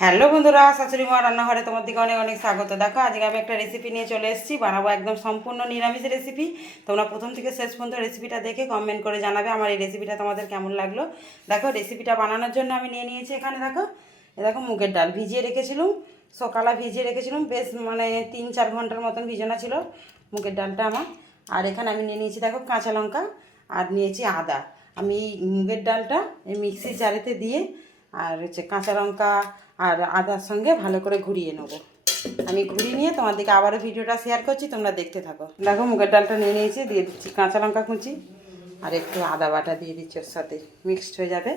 Hello বন্ধুরা, শাশুড়ি মা রান্নাঘরে তোমার দিকে অনেক অনেক স্বাগত। দেখো আজকে আমি একটা রেসিপি নিয়ে চলে এসেছি, বানাবো একদম সম্পূর্ণ নিরামিষ রেসিপি। তোমরা প্রথম থেকে শেষ পর্যন্ত রেসিপিটা দেখে কমেন্ট করে জানাবে আমার এই রেসিপিটা তোমাদের কেমন লাগলো। দেখো রেসিপিটা বানানোর জন্য আমি নিয়ে নিয়েছি এখানে দেখো মুগের ডাল ভিজিয়ে রেখেছিলাম, সকালে ভিজিয়ে রেখেছিলাম, বেশ 3-4 ঘন্টার মতন ভিজানো ছিল মুগের ডালটা আমার। আর এখানে আমি নিয়ে নিয়েছি দেখো কাঁচা লঙ্কা আর নিয়েছি আদা। আমি মুগের ডালটা এই মিক্সির জারেতে দিয়ে আর কাঁচা লঙ্কা আর আদার সঙ্গে ভালো করে ঘুরিয়ে নেব। আমি ঘুরিয়ে নিয়ে তোমাদেরকে আবারও ভিডিওটা শেয়ার করছি, তোমরা দেখতে থাকো। দেখো মুগের ডালটা নিয়ে নিয়েছি, দিয়ে দিচ্ছি কাঁচা লঙ্কা কুচি আর একটু আদা বাটা দিয়ে দিচ্ছি, ওর সাথে মিক্সড হয়ে যাবে।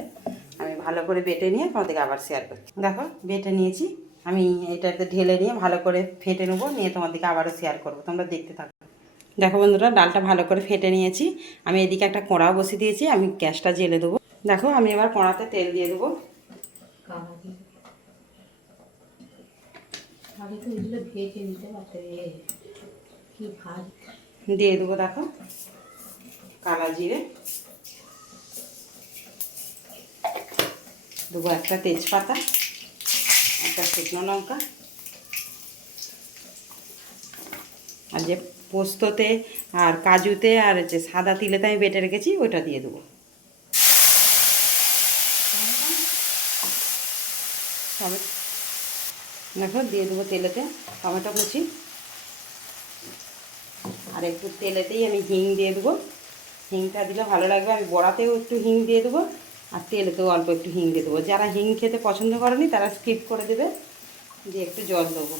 আমি ভালো করে বেটে নিয়ে তোমাদেরকে আবার শেয়ার করছি। দেখো বেটে নিয়েছি, আমি এটাতে ঢেলে নিয়ে ভালো করে ফেটে নেবো, নিয়ে তোমাদেরকে আবারও শেয়ার করবো, তোমরা দেখতে থাকো। দেখো বন্ধুরা ডালটা ভালো করে ফেটে নিয়েছি, আমি এদিকে একটা কড়া বসিয়ে দিয়েছি, আমি গ্যাসটা জ্বেলে দেবো। দেখো আমি এবার কড়াতে তেল দিয়ে দেবো। দিয়ে দেবো দেখো কালো জিরে, দেবো একটা তেজপাতা, একটা শুকনো লঙ্কা, আর যে পোস্ততে আর কাজুতে আর যে সাদা তিলেতে আমি বেটে রেখেছি ওইটা দিয়ে দেবো। দেখো দিয়ে দেবো তেলেতে টমেটো কুচি, আর একটু তেলেতেই আমি হিং দিয়ে দেবো। হিংটা দিলে ভালো লাগবে, আমি বড়াতেও একটু হিং দিয়ে দেবো আর তেলেতেও অল্প একটু হিং দিয়ে দেবো। যারা হিং খেতে পছন্দ করেনি তারা স্কিপ করে দেবে। দিয়ে একটু জল দেবো,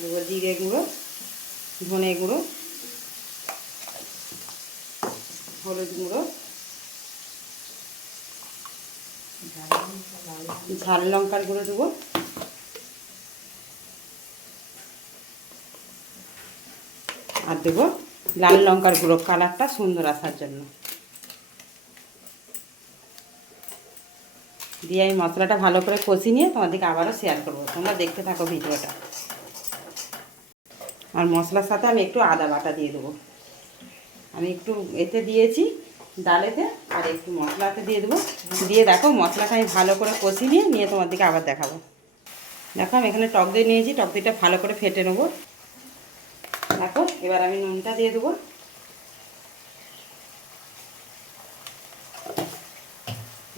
দেবো জিরে গুঁড়ো, ধনে গুঁড়ো, হলুদ গুঁড়ো, ঝাল লঙ্কার গুঁড়ো দেবো, আর দেবো লাল লঙ্কার গুঁড়ো, কালারটা সুন্দর আসার জন্য। দিয়ে আমি মশলাটা ভালো করে কষি নিয়ে তোমাদেরকে আবারও শেয়ার করবো, তোমরা দেখতে থাকো ভিডিওটা। আর মশলার সাথে আমি একটু আদা বাটা দিয়ে দেবো, আমি একটু এতে দিয়েছি ডালেতে, আর একটু মশলাতে দিয়ে দেবো। দিয়ে দেখো মশলাটা আমি ভালো করে কষি নিয়ে তোমাদেরকে আবার দেখাবো। দেখো আমি এখানে টক দই নিয়েছি, টক দইটা ভালো করে ফেটে নেবো। দেখো এবার আমি নুনটা দিয়ে দেবো,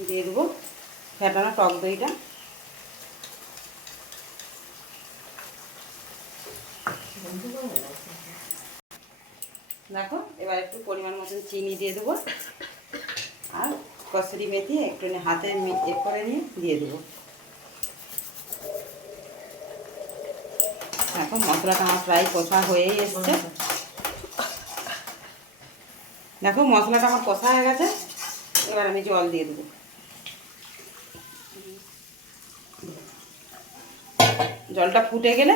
দিয়ে দেবো ফেটানো টক দইটা। দেখো এবার একটু পরিমাণ মতন চিনি দিয়ে দেবো, আর কসুরি মেথি একটু হাতে করে নিয়ে দিয়ে দেবো। দেখো মশলাটা আমার প্রায় কষা হয়েই এসছে। দেখো মশলাটা আমার কষা হয়ে গেছে, এবার আমি জল দিয়ে দেবো। জলটা ফুটে গেলে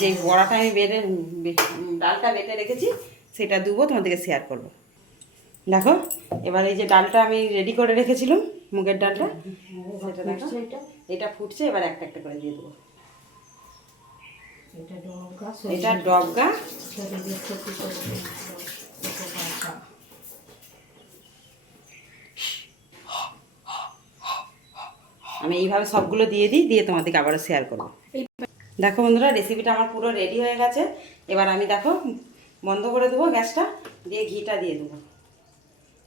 যে বড়াটা আমি ডালটা বেটে রেখেছি সেটা দেবো, তোমাদেরকে শেয়ার করবো। দেখো এবার এই যে ডালটা আমি রেডি করে রেখেছিলাম মুগের ডালটা, সেটা দেখো এটা ফুটছে, এবার একটা একটা করে দিয়ে দেবো। এটা ডগা, আমি এইভাবে সবগুলো দিয়ে দিই, দিয়ে তোমাদেরকে আবারও শেয়ার করবো। দেখো বন্ধুরা রেসিপিটা আমার পুরো রেডি হয়ে গেছে। এবার আমি দেখো বন্ধ করে দেবো গ্যাসটা, দিয়ে ঘিটা দিয়ে দেবো।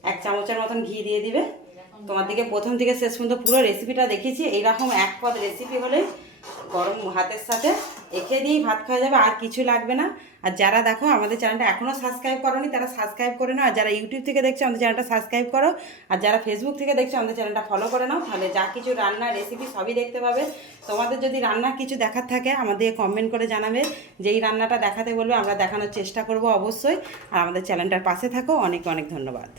1 চামচের মতন ঘি দিয়ে দিবে। তোমাদেরকে প্রথম থেকে শেষ পর্যন্ত পুরো রেসিপিটা দেখিয়েছি। এইরকম এক পদ রেসিপি হলে গরম ভাতের সাথে এঁকে দিয়েই ভাত খাওয়া যাবে, আর কিছু লাগবে না। আর যারা দেখো আমাদের চ্যানেলটা এখনও সাবস্ক্রাইব করোনি তারা সাবস্ক্রাইব করে নাও, আর যারা ইউটিউব থেকে দেখছো আমাদের চ্যানেলটা সাবস্ক্রাইব করো, আর যারা ফেসবুক থেকে দেখছো আমাদের চ্যানেলটা ফলো করে নাও, তাহলে যা কিছু রান্নার রেসিপি সবই দেখতে পাবে। তোমাদের যদি রান্নার কিছু দেখার থাকে আমাদের কমেন্ট করে জানাবে, যেই রান্নাটা দেখাতে বলবে আমরা দেখানোর চেষ্টা করব অবশ্যই। আর আমাদের চ্যানেলটার পাশে থাকো, অনেক অনেক ধন্যবাদ।